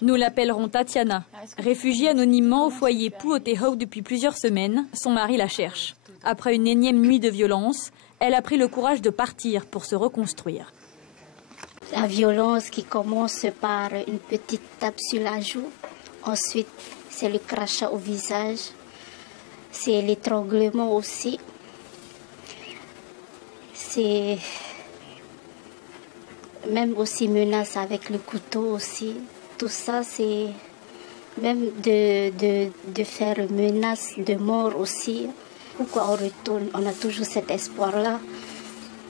Nous l'appellerons Tatiana. Réfugiée anonymement au foyer Puoteho depuis plusieurs semaines, son mari la cherche. Après une énième nuit de violence, elle a pris le courage de partir pour se reconstruire. La violence qui commence par une petite tape sur la joue, ensuite c'est le crachat au visage, c'est l'étranglement aussi, c'est même aussi menace avec le couteau aussi. Tout ça, c'est même de faire menace de mort aussi. Pourquoi on retourne? On a toujours cet espoir-là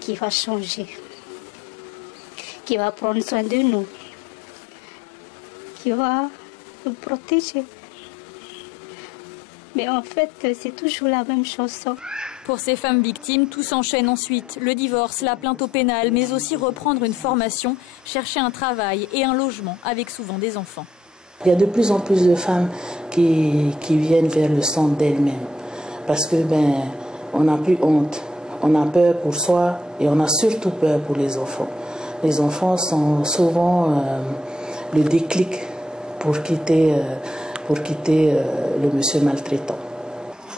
qui va changer, qui va prendre soin de nous, qui va nous protéger. Mais en fait, c'est toujours la même chanson. Pour ces femmes victimes, tout s'enchaîne ensuite. Le divorce, la plainte au pénal, mais aussi reprendre une formation, chercher un travail et un logement, avec souvent des enfants. Il y a de plus en plus de femmes qui viennent vers le centre d'elles-mêmes. Parce que on n'a plus honte. On a peur pour soi et on a surtout peur pour les enfants. Les enfants sont souvent le déclic pour quitter le monsieur maltraitant.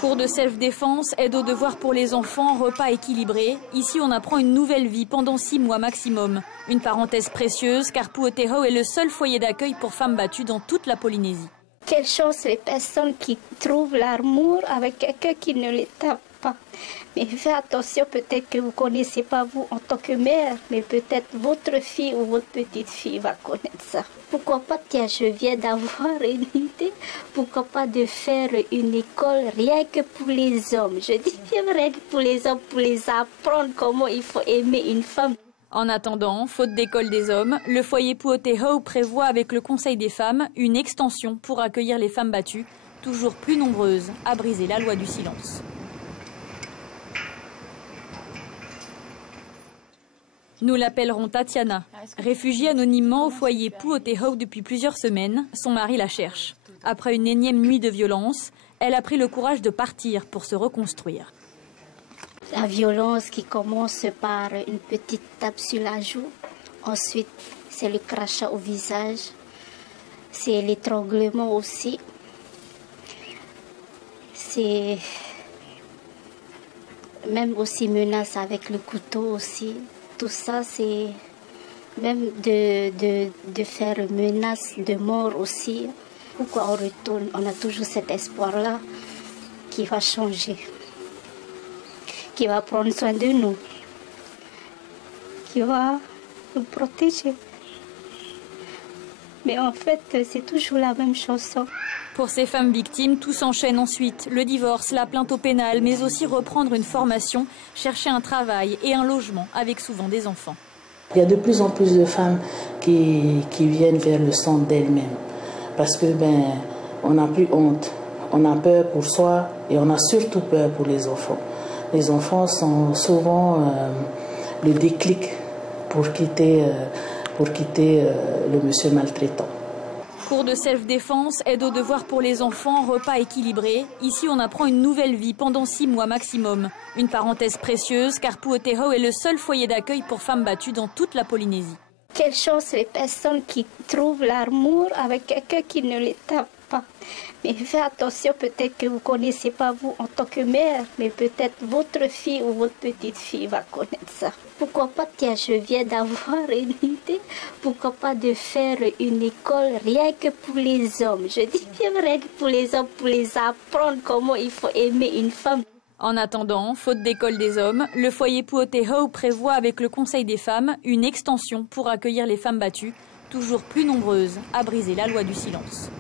Cours de self-défense, aide aux devoirs pour les enfants, repas équilibrés. Ici, on apprend une nouvelle vie pendant 6 mois maximum. Une parenthèse précieuse, car Puoteho est le seul foyer d'accueil pour femmes battues dans toute la Polynésie. Quelle chance les personnes qui trouvent l'amour avec quelqu'un qui ne les tape pas. Mais faites attention, peut-être que vous ne connaissez pas vous en tant que mère, mais peut-être votre fille ou votre petite fille va connaître ça. Pourquoi pas, tiens, je viens d'avoir une idée, pourquoi pas de faire une école rien que pour les hommes. Je dis bien rien que pour les hommes, pour les apprendre comment il faut aimer une femme. En attendant, faute d'école des hommes, le foyer Puoteho prévoit avec le Conseil des femmes une extension pour accueillir les femmes battues, toujours plus nombreuses à briser la loi du silence. Nous l'appellerons Tatiana. Réfugiée anonymement au foyer Puoteho depuis plusieurs semaines, son mari la cherche. Après une énième nuit de violence, elle a pris le courage de partir pour se reconstruire. La violence qui commence par une petite tape sur la joue, ensuite c'est le crachat au visage, c'est l'étranglement aussi, c'est même aussi menace avec le couteau aussi. Tout ça, c'est même de faire menace de mort aussi. Pourquoi on retourne? On a toujours cet espoir-là qui va changer, qui va prendre soin de nous, qui va nous protéger. Mais en fait, c'est toujours la même chanson. Pour ces femmes victimes, tout s'enchaîne ensuite. Le divorce, la plainte au pénal, mais aussi reprendre une formation, chercher un travail et un logement, avec souvent des enfants. Il y a de plus en plus de femmes qui viennent vers le centre d'elles-mêmes. Parce que on n'a plus honte. On a peur pour soi et on a surtout peur pour les enfants. Les enfants sont souvent le déclic pour quitter le monsieur maltraitant. Cours de self-défense, aide aux devoirs pour les enfants, repas équilibrés. Ici, on apprend une nouvelle vie pendant 6 mois maximum. Une parenthèse précieuse, car Puoteho est le seul foyer d'accueil pour femmes battues dans toute la Polynésie. Quelle chance les personnes qui trouvent l'amour avec quelqu'un qui ne les tape pas. Mais faites attention, peut-être que vous ne connaissez pas vous en tant que mère, mais peut-être votre fille ou votre petite fille va connaître ça. Pourquoi pas, tiens, je viens d'avoir une idée, pourquoi pas de faire une école rien que pour les hommes. Je dis bien rien que pour les hommes, pour les apprendre comment il faut aimer une femme. En attendant, faute d'école des hommes, le foyer Puoteho prévoit avec le Conseil des femmes une extension pour accueillir les femmes battues, toujours plus nombreuses à briser la loi du silence.